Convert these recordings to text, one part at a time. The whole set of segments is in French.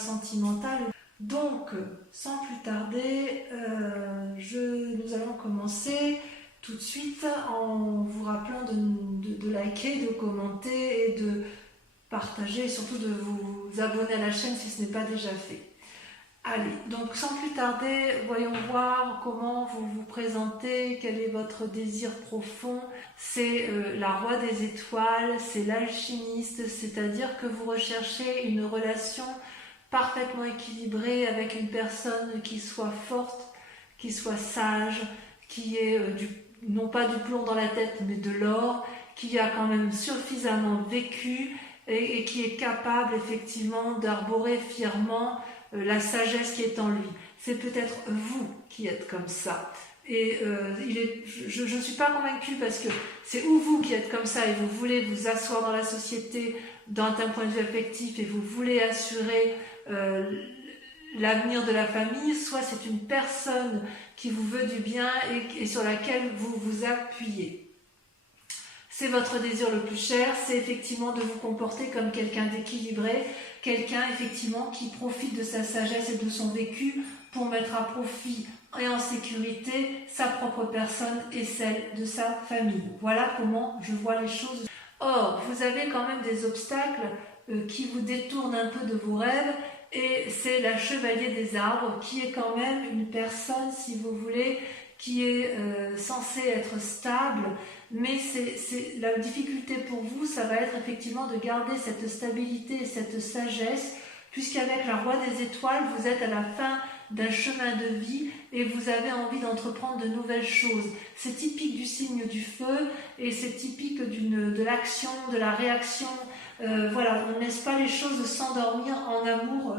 sentimental. Donc, sans plus tarder, nous allons commencer tout de suite en vous rappelant de liker, de commenter et de partager et surtout de vous abonner à la chaîne si ce n'est pas déjà fait. Allez, donc sans plus tarder, voyons voir comment vous vous présentez, quel est votre désir profond. C'est la roi des étoiles, c'est l'alchimiste, c'est-à-dire que vous recherchez une relation parfaitement équilibrée avec une personne qui soit forte, qui soit sage, qui ait non pas du plomb dans la tête mais de l'or, qui a quand même suffisamment vécu et qui est capable effectivement d'arborer fièrement la sagesse qui est en lui. C'est peut-être vous qui êtes comme ça. Et je ne suis pas convaincue parce que c'est ou vous qui êtes comme ça et vous voulez vous asseoir dans la société d'un point de vue affectif et vous voulez assurer l'avenir de la famille, soit c'est une personne qui vous veut du bien et sur laquelle vous vous appuyez. C'est votre désir le plus cher, c'est effectivement de vous comporter comme quelqu'un d'équilibré, quelqu'un effectivement qui profite de sa sagesse et de son vécu pour mettre à profit et en sécurité sa propre personne et celle de sa famille. Voilà comment je vois les choses. Or, vous avez quand même des obstacles qui vous détournent un peu de vos rêves et c'est la chevalier des arbres qui est quand même une personne, si vous voulez, qui est censée être stable, mais la difficulté pour vous, ça va être effectivement de garder cette stabilité et cette sagesse, puisqu'avec la roi des étoiles, vous êtes à la fin d'un chemin de vie et vous avez envie d'entreprendre de nouvelles choses. C'est typique du signe du feu et c'est typique de l'action, de la réaction. Voilà, on ne laisse pas les choses s'endormir en amour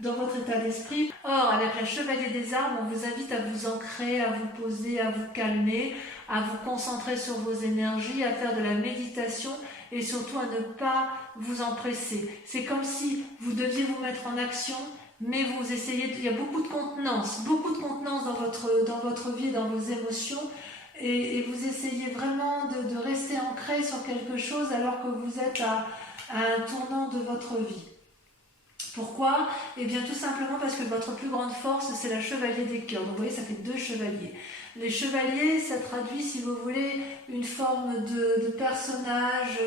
dans votre état d'esprit. Or, avec la chevalier des arbres, on vous invite à vous ancrer, à vous poser, à vous calmer, à vous concentrer sur vos énergies, à faire de la méditation et surtout à ne pas vous empresser. C'est comme si vous deviez vous mettre en action, mais vous essayez, il y a beaucoup de contenance dans votre vie, dans vos émotions, et vous essayez vraiment de rester ancré sur quelque chose alors que vous êtes à un tournant de votre vie. Pourquoi ? Eh bien tout simplement parce que votre plus grande force, c'est la chevalier des cœurs. Donc vous voyez, ça fait 2 chevaliers. Les chevaliers, ça traduit, si vous voulez, une forme de personnage,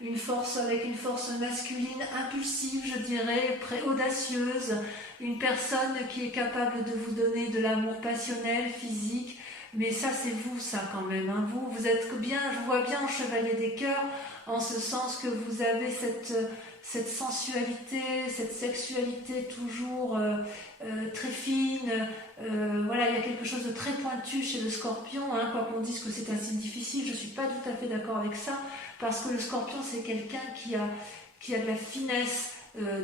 avec une force masculine impulsive, je dirais, audacieuse, une personne qui est capable de vous donner de l'amour passionnel, physique. Mais ça, c'est vous, ça, quand même. Hein. Vous êtes bien, je vois bien en chevalier des cœurs, en ce sens que vous avez cette sensualité, cette sexualité toujours très fine. Voilà, il y a quelque chose de très pointu chez le scorpion, hein, quoi qu'on dise que c'est un signe difficile, je ne suis pas tout à fait d'accord avec ça, parce que le scorpion, c'est quelqu'un qui a de la finesse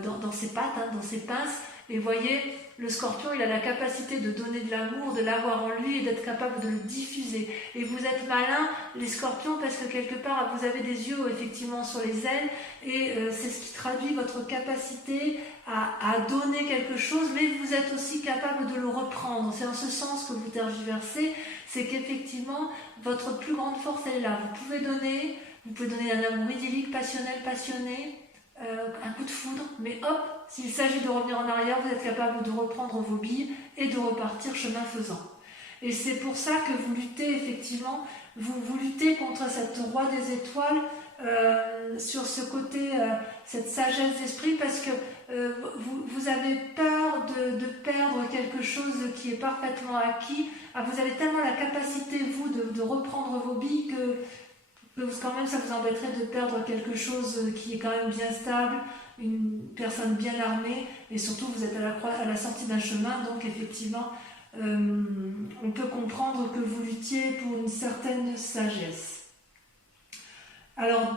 dans ses pattes, hein, dans ses pinces. Et voyez, le scorpion, il a la capacité de donner de l'amour, de l'avoir en lui et d'être capable de le diffuser. Et vous êtes malins, les scorpions, parce que quelque part, vous avez des yeux effectivement sur les ailes et c'est ce qui traduit votre capacité à donner quelque chose, mais vous êtes aussi capable de le reprendre. C'est en ce sens que vous tergiversez, c'est qu'effectivement, votre plus grande force, elle est là. Vous pouvez donner un amour idyllique, passionnel, passionné, un coup de foudre, mais hop, s'il s'agit de revenir en arrière, vous êtes capable de reprendre vos billes et de repartir chemin faisant. Et c'est pour ça que vous luttez effectivement, vous luttez contre cette roi des étoiles sur ce côté, cette sagesse d'esprit, parce que vous avez peur de perdre quelque chose qui est parfaitement acquis. Vous avez tellement la capacité, vous, de reprendre vos billes que quand même ça vous embêterait de perdre quelque chose qui est quand même bien stable, une personne bien armée, et surtout vous êtes à la sortie d'un chemin, donc effectivement on peut comprendre que vous luttiez pour une certaine sagesse. Alors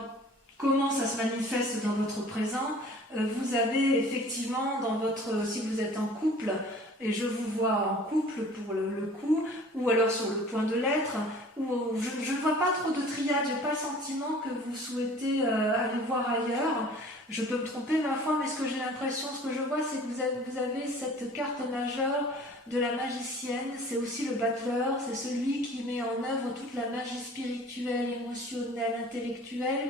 comment ça se manifeste dans votre présent ? Vous avez effectivement si vous êtes en couple, et je vous vois en couple pour le coup, ou alors sur le point de l'être, ou je ne vois pas trop de triade, je n'ai pas le sentiment que vous souhaitez aller voir ailleurs. Je peux me tromper ma foi, mais ce que j'ai l'impression, ce que je vois, c'est que vous avez cette carte majeure de la magicienne, c'est aussi le battleur, c'est celui qui met en œuvre toute la magie spirituelle, émotionnelle, intellectuelle,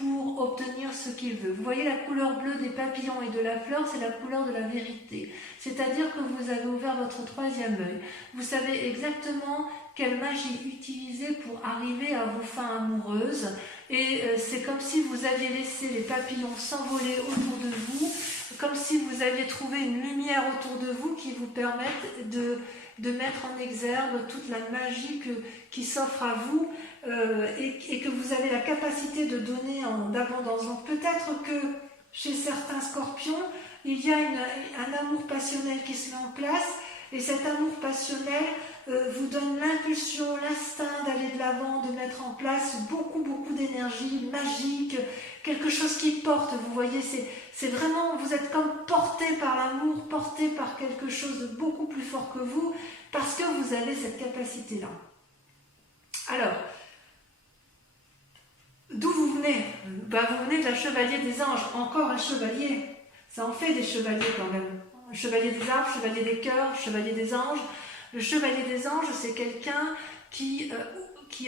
pour obtenir ce qu'il veut. Vous voyez la couleur bleue des papillons et de la fleur, c'est la couleur de la vérité. C'est-à-dire que vous avez ouvert votre troisième œil. Vous savez exactement quelle magie utiliser pour arriver à vos fins amoureuses. Et c'est comme si vous aviez laissé les papillons s'envoler autour de vous, comme si vous aviez trouvé une lumière autour de vous qui vous permette de mettre en exergue toute la magie qui s'offre à vous et que vous avez la capacité de donner en abondance. Donc peut-être que chez certains scorpions, il y a un amour passionnel qui se met en place et cet amour passionnel vous donne l'impulsion, l'instinct d'aller de l'avant, de mettre en place beaucoup d'énergie magique, quelque chose qui porte, vous voyez, c'est vraiment, vous êtes comme porté par l'amour, porté par quelque chose de beaucoup plus fort que vous, parce que vous avez cette capacité-là. Alors, d'où vous venez? Vous venez de la chevalier des anges, encore un chevalier, ça en fait des chevaliers quand même. Chevalier des arbres, chevalier des cœurs, chevalier des anges. Le chevalier des anges, c'est quelqu'un qui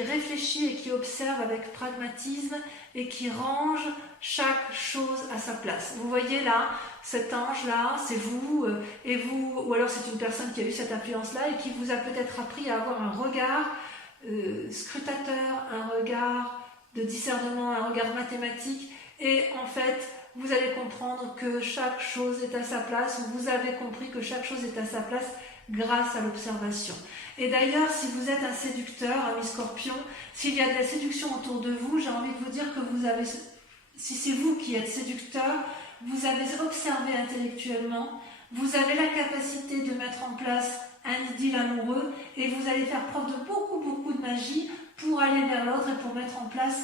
réfléchit et qui observe avec pragmatisme et qui range chaque chose à sa place. Vous voyez là, cet ange-là, c'est vous, et vous, ou alors c'est une personne qui a eu cette influence-là et qui vous a peut-être appris à avoir un regard scrutateur, un regard de discernement, un regard mathématique, et en fait, vous allez comprendre que chaque chose est à sa place, ou vous avez compris que chaque chose est à sa place grâce à l'observation. Et d'ailleurs, si vous êtes un séducteur, ami Scorpion, s'il y a de la séduction autour de vous, j'ai envie de vous dire que vous avez, si c'est vous qui êtes séducteur, vous avez observé intellectuellement, vous avez la capacité de mettre en place un idylle amoureux et vous allez faire preuve de beaucoup de magie pour aller vers l'autre et pour mettre en place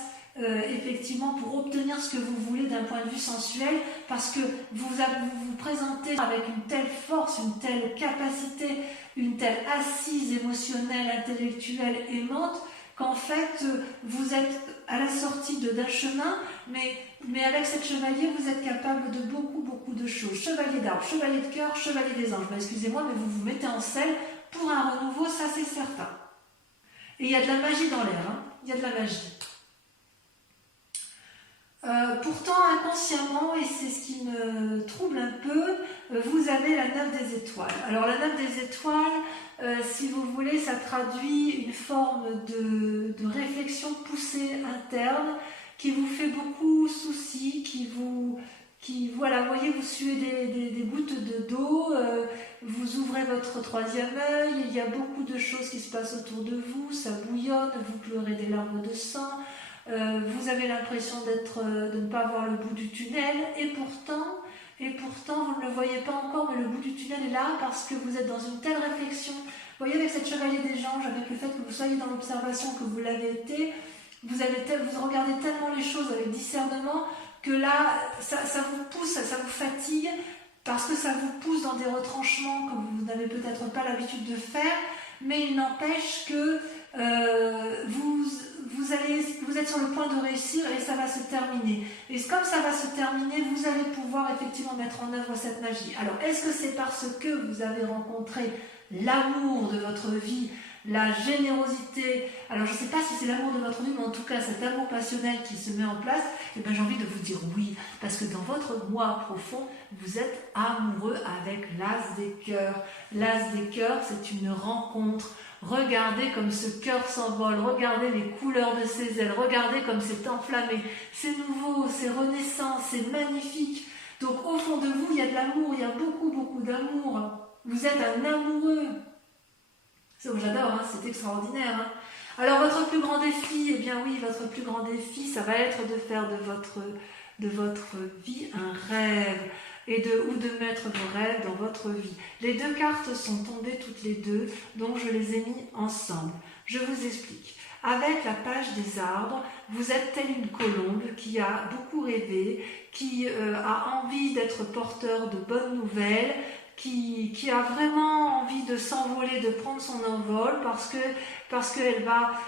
effectivement pour obtenir ce que vous voulez d'un point de vue sensuel, parce que vous vous présentez avec une telle force, une telle capacité, une telle assise émotionnelle, intellectuelle, aimante, qu'en fait vous êtes à la sortie d'un chemin, mais avec cette chevalier vous êtes capable de beaucoup de choses. Chevalier d'arbre, chevalier de cœur, chevalier des anges. Excusez-moi, mais vous vous mettez en selle pour un renouveau, ça c'est certain. Et il y a de la magie dans l'air, hein. Il y a de la magie. Pourtant, inconsciemment, et c'est ce qui me trouble un peu, vous avez la 9 des étoiles. Alors la 9 des étoiles, si vous voulez, ça traduit une forme de réflexion poussée interne qui vous fait beaucoup souci, voilà, vous voyez, vous suez des gouttes d'eau, vous ouvrez votre troisième œil, il y a beaucoup de choses qui se passent autour de vous, ça bouillonne, vous pleurez des larmes de sang. Vous avez l'impression de ne pas voir le bout du tunnel et pourtant vous ne le voyez pas encore, mais le bout du tunnel est là parce que vous êtes dans une telle réflexion. Vous voyez, avec cette chevalier des anges, avec le fait que vous soyez dans l'observation, que vous l'avez été, vous regardez tellement les choses avec discernement que là ça vous pousse, ça vous fatigue parce que ça vous pousse dans des retranchements que vous n'avez peut-être pas l'habitude de faire, mais il n'empêche que vous êtes sur le point de réussir et ça va se terminer. Et comme ça va se terminer, vous allez pouvoir effectivement mettre en œuvre cette magie. Alors, est-ce que c'est parce que vous avez rencontré l'amour de votre vie, la générosité? Alors, je ne sais pas si c'est l'amour de votre vie, mais en tout cas, cet amour passionnel qui se met en place, et bien, j'ai envie de vous dire oui, parce que dans votre moi profond, vous êtes amoureux avec l'as des cœurs. L'as des cœurs, c'est une rencontre. Regardez comme ce cœur s'envole, regardez les couleurs de ses ailes, regardez comme c'est enflammé, c'est nouveau, c'est renaissant, c'est magnifique. Donc au fond de vous, il y a de l'amour, il y a beaucoup d'amour. Vous êtes un amoureux. J'adore, hein, c'est extraordinaire. Hein. Alors votre plus grand défi, eh bien oui, votre plus grand défi, ça va être de faire de votre vie un rêve. Ou de mettre vos rêves dans votre vie. Les deux cartes sont tombées toutes les deux, donc je les ai mis ensemble. Je vous explique. Avec la page des arbres, vous êtes telle une colombe qui a beaucoup rêvé, qui a envie d'être porteur de bonnes nouvelles, qui a vraiment envie de s'envoler, de prendre son envol, parce que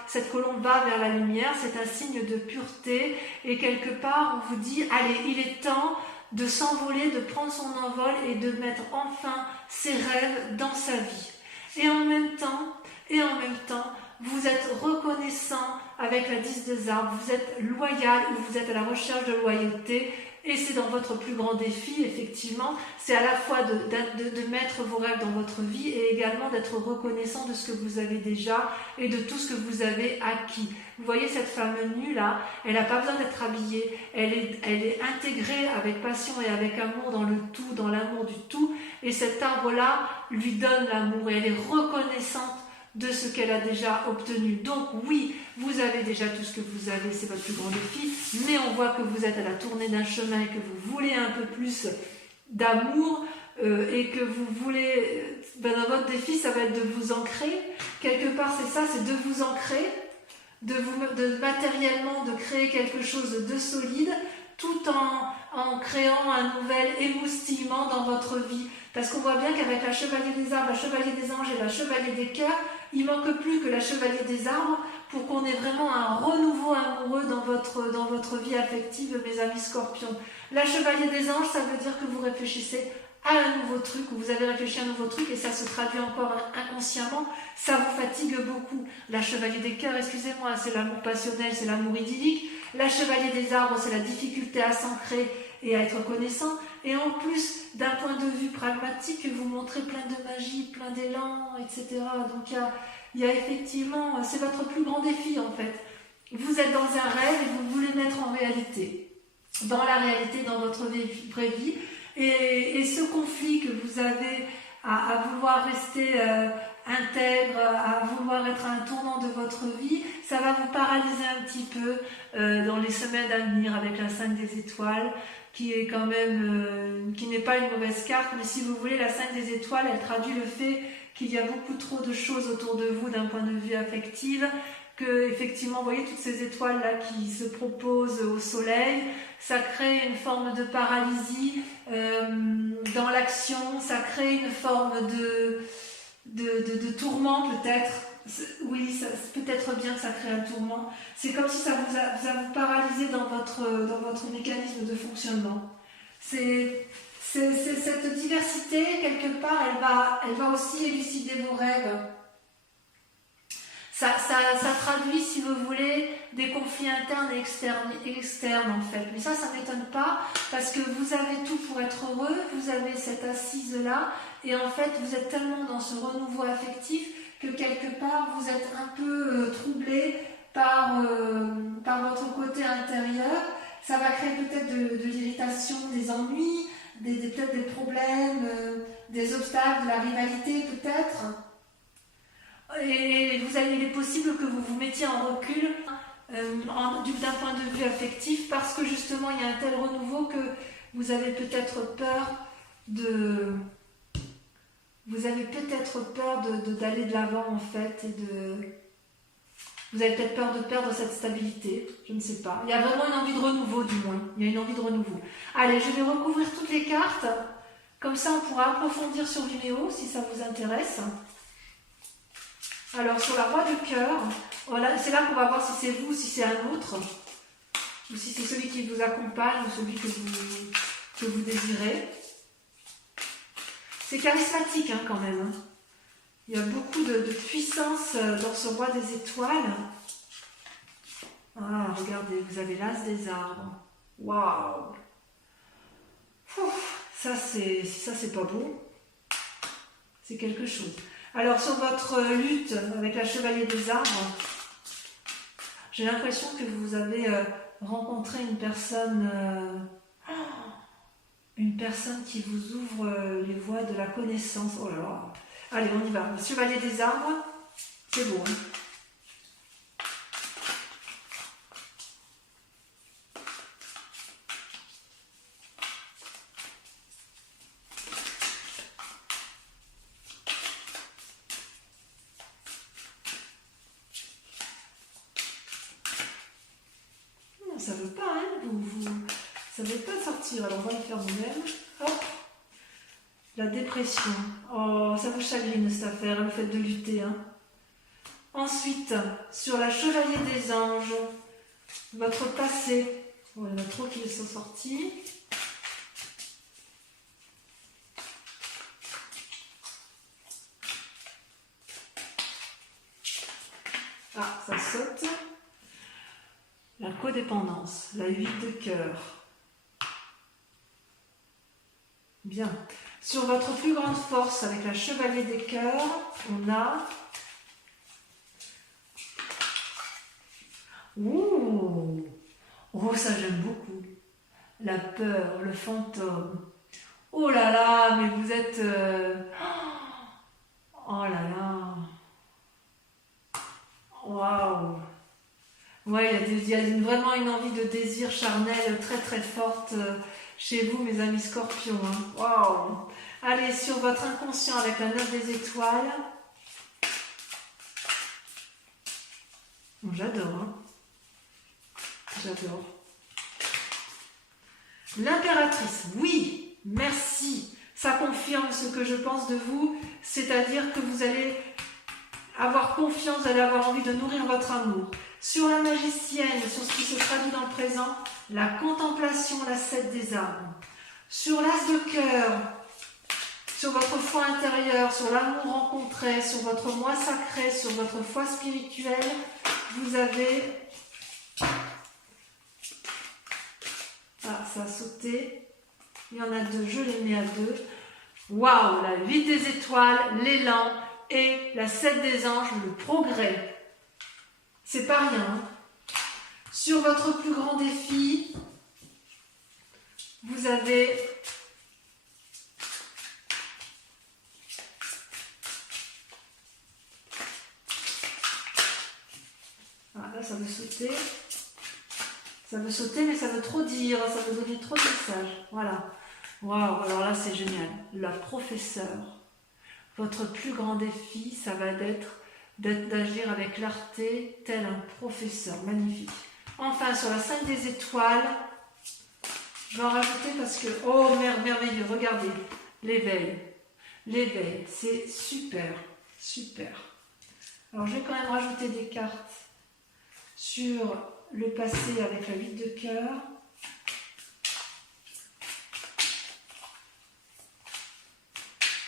cette colombe va vers la lumière, c'est un signe de pureté, et quelque part on vous dit, allez, il est temps de s'envoler, de prendre son envol et de mettre enfin ses rêves dans sa vie. Et en même temps, vous êtes reconnaissant avec la 10 des arbres, vous êtes loyal ou vous êtes à la recherche de loyauté et c'est dans votre plus grand défi, effectivement, c'est à la fois de mettre vos rêves dans votre vie et également d'être reconnaissant de ce que vous avez déjà et de tout ce que vous avez acquis. Vous voyez cette femme nue là, elle n'a pas besoin d'être habillée, elle est intégrée avec passion et avec amour dans le tout, dans l'amour du tout et cet arbre là lui donne l'amour et elle est reconnaissante de ce qu'elle a déjà obtenu. Donc oui, vous avez déjà tout ce que vous avez, c'est votre plus grand défi, mais on voit que vous êtes à la tournée d'un chemin et que vous voulez un peu plus d'amour et que vous voulez, dans votre défi, ça va être de vous ancrer. Quelque part, c'est ça, c'est de vous ancrer, de matériellement, de créer quelque chose de solide, tout en créant un nouvel émoustillement dans votre vie. Parce qu'on voit bien qu'avec la chevalier des arbres, la chevalier des anges et la chevalier des cœurs, il manque plus que la chevalier des arbres pour qu'on ait vraiment un renouveau amoureux dans votre vie affective, mes amis scorpions. La chevalier des anges, ça veut dire que vous réfléchissez à un nouveau truc, ou vous avez réfléchi à un nouveau truc et ça se traduit encore inconsciemment, ça vous fatigue beaucoup. La chevalier des cœurs, excusez-moi, c'est l'amour passionnel, c'est l'amour idyllique. La chevalier des arbres, c'est la difficulté à s'ancrer et à être connaissant. Et en plus, d'un point de vue pragmatique, vous montrez plein de magie, plein d'élan, etc. Donc il y a effectivement, c'est votre plus grand défi en fait. Vous êtes dans un rêve et vous voulez mettre en réalité, dans la réalité, dans votre vraie vie. Et ce conflit que vous avez à vouloir rester intègre, à vouloir être à un tournant de votre vie, ça va vous paralyser un petit peu dans les semaines à venir avec la 5 des étoiles, qui est quand même, qui n'est pas une mauvaise carte, mais si vous voulez, la 5 des étoiles, elle traduit le fait qu'il y a beaucoup trop de choses autour de vous d'un point de vue affectif, que effectivement, vous voyez toutes ces étoiles là qui se proposent au soleil, ça crée une forme de paralysie dans l'action, ça crée une forme de tourment peut-être. Oui, peut-être bien que ça crée un tourment. C'est comme si ça vous paralysé dans votre mécanisme de fonctionnement. C'est cette diversité, quelque part, elle va aussi élucider vos rêves. Ça traduit, si vous voulez, des conflits internes et externes en fait. Mais ça ne m'étonne pas parce que vous avez tout pour être heureux, vous avez cette assise-là et en fait, vous êtes tellement dans ce renouveau affectif que quelque part, vous êtes un peu troublé par votre côté intérieur. Ça va créer peut-être de l'irritation, des ennuis, peut-être des problèmes, des obstacles, de la rivalité peut-être. Et il est possible que vous vous mettiez en recul d'un point de vue affectif parce que justement il y a un tel renouveau que vous avez peut-être peur d'aller de l'avant en fait vous avez peut-être peur de perdre cette stabilité, je ne sais pas. Il y a vraiment une envie de renouveau du moins, il y a une envie de renouveau. Allez, je vais recouvrir toutes les cartes, comme ça on pourra approfondir sur Vimeo si ça vous intéresse. Alors, sur la roue de cœur, voilà, c'est là qu'on va voir si c'est vous, si c'est un autre, ou si c'est celui qui vous accompagne, ou celui que vous désirez. C'est charismatique, hein, quand même. Il y a beaucoup de puissance dans ce roi des étoiles. Ah, regardez, vous avez l'as des arbres. Waouh! Ça, c'est pas beau. C'est quelque chose. Alors, sur votre lutte avec la chevalier des arbres, j'ai l'impression que vous avez rencontré une personne qui vous ouvre les voies de la connaissance. Oh là là. Allez, on y va. Le chevalier des arbres, c'est beau, hein? Ça veut pas, hein, ça veut pas sortir. Alors on va le faire nous-mêmes. Hop. La dépression. Oh, ça vous chagrine cette affaire, le fait de lutter. Hein. Ensuite, sur la chevalier des anges, votre passé. Oh, il y en a trop qui sont sortis. codépendance, la 8 de cœur. Bien. Sur votre plus grande force, avec la chevalier des cœurs, on a... Ouh! Oh, ça j'aime beaucoup. La peur, le fantôme. Oh là là, mais vous êtes... Oh là là. Waouh. Ouais, il y a vraiment une envie de désir charnel très très forte chez vous, mes amis scorpions. Hein. Waouh. Allez, sur votre inconscient avec la 9 des étoiles. Bon, j'adore. Hein. J'adore. L'impératrice, oui, merci. Ça confirme ce que je pense de vous, c'est-à-dire que vous allez avoir confiance, vous allez avoir envie de nourrir votre amour. Sur la magicienne, sur ce qui se traduit dans le présent, la contemplation, la 7 des armes. Sur l'as de cœur, sur votre foi intérieure, sur l'amour rencontré, sur votre moi sacré, sur votre foi spirituelle, vous avez... Ah, ça a sauté. Il y en a 2, je les mets à 2. Waouh, la 8 des étoiles, l'élan et la 7 des anges, le progrès. C'est pas rien. Hein. Sur votre plus grand défi, vous avez là ça veut sauter. Ça veut sauter, mais ça veut trop dire, ça veut donner trop de messages. Voilà. Waouh, alors là c'est génial. La professeure. Votre plus grand défi, ça va être d'agir avec clarté, tel un professeur. Magnifique. Enfin, sur la 5 des étoiles, je vais en rajouter parce que, oh, merveilleux, regardez, l'éveil. L'éveil, c'est super, super. Alors, je vais quand même rajouter des cartes sur le passé avec la 8 de cœur.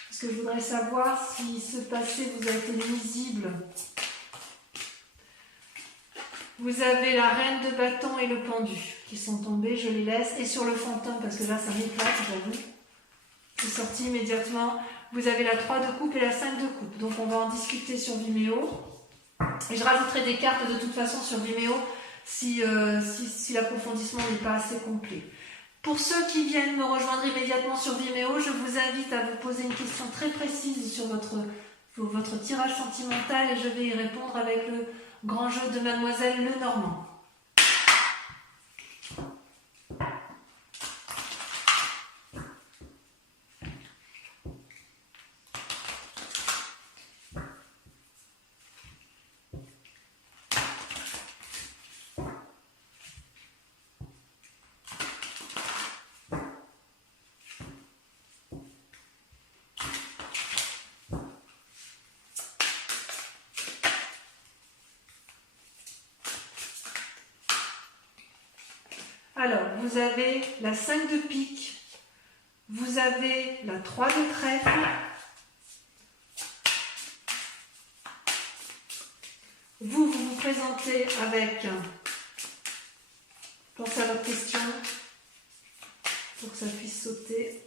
Parce que je voudrais savoir si ce passé vous a été nuisible. Vous avez la reine de bâton et le pendu qui sont tombés, je les laisse. Et sur le fantôme, parce que là ça m'éclate, j'avoue. C'est sorti immédiatement. Vous avez la 3 de coupe et la 5 de coupe. Donc on va en discuter sur Vimeo. Et je rajouterai des cartes de toute façon sur Vimeo si l'approfondissement n'est pas assez complet. Pour ceux qui viennent me rejoindre immédiatement sur Vimeo, je vous invite à vous poser une question très précise sur votre tirage sentimental et je vais y répondre avec le grand jeu de Mademoiselle Lenormand. Alors, vous avez la 5 de pique, vous avez la 3 de trèfle, vous présentez avec, pensez à votre question, pour que ça puisse sauter.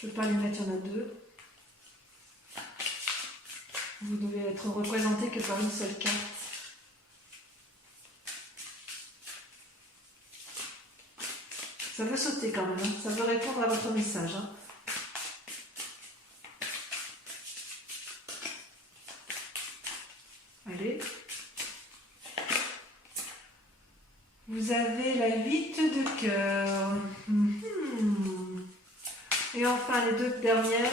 Je ne peux pas les mettre, il y en a 2. Vous devez être représenté que par une seule carte. Ça veut sauter quand même, hein. Ça veut répondre à votre message. Hein. Allez. Vous avez la 8 de cœur. Et enfin les 2 dernières.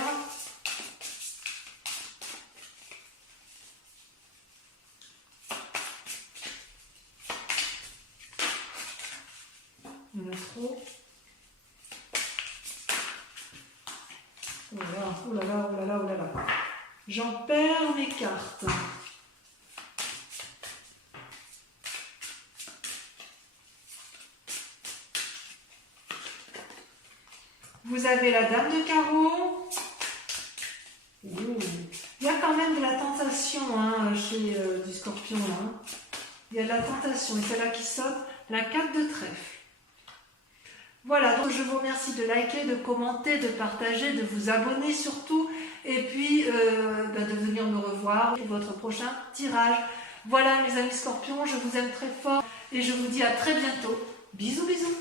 Il y en a trop. Oh là là, oh là là, oh là là, oh là là. J'en perds mes cartes. Vous avez la dame de carreau. Il y a quand même de la tentation hein, chez du Scorpion. Là. Il y a de la tentation et c'est là qui saute la 4 de trèfle. Voilà, donc je vous remercie de liker, de commenter, de partager, de vous abonner surtout et puis de venir me revoir pour votre prochain tirage. Voilà mes amis Scorpions, je vous aime très fort et je vous dis à très bientôt. Bisous bisous.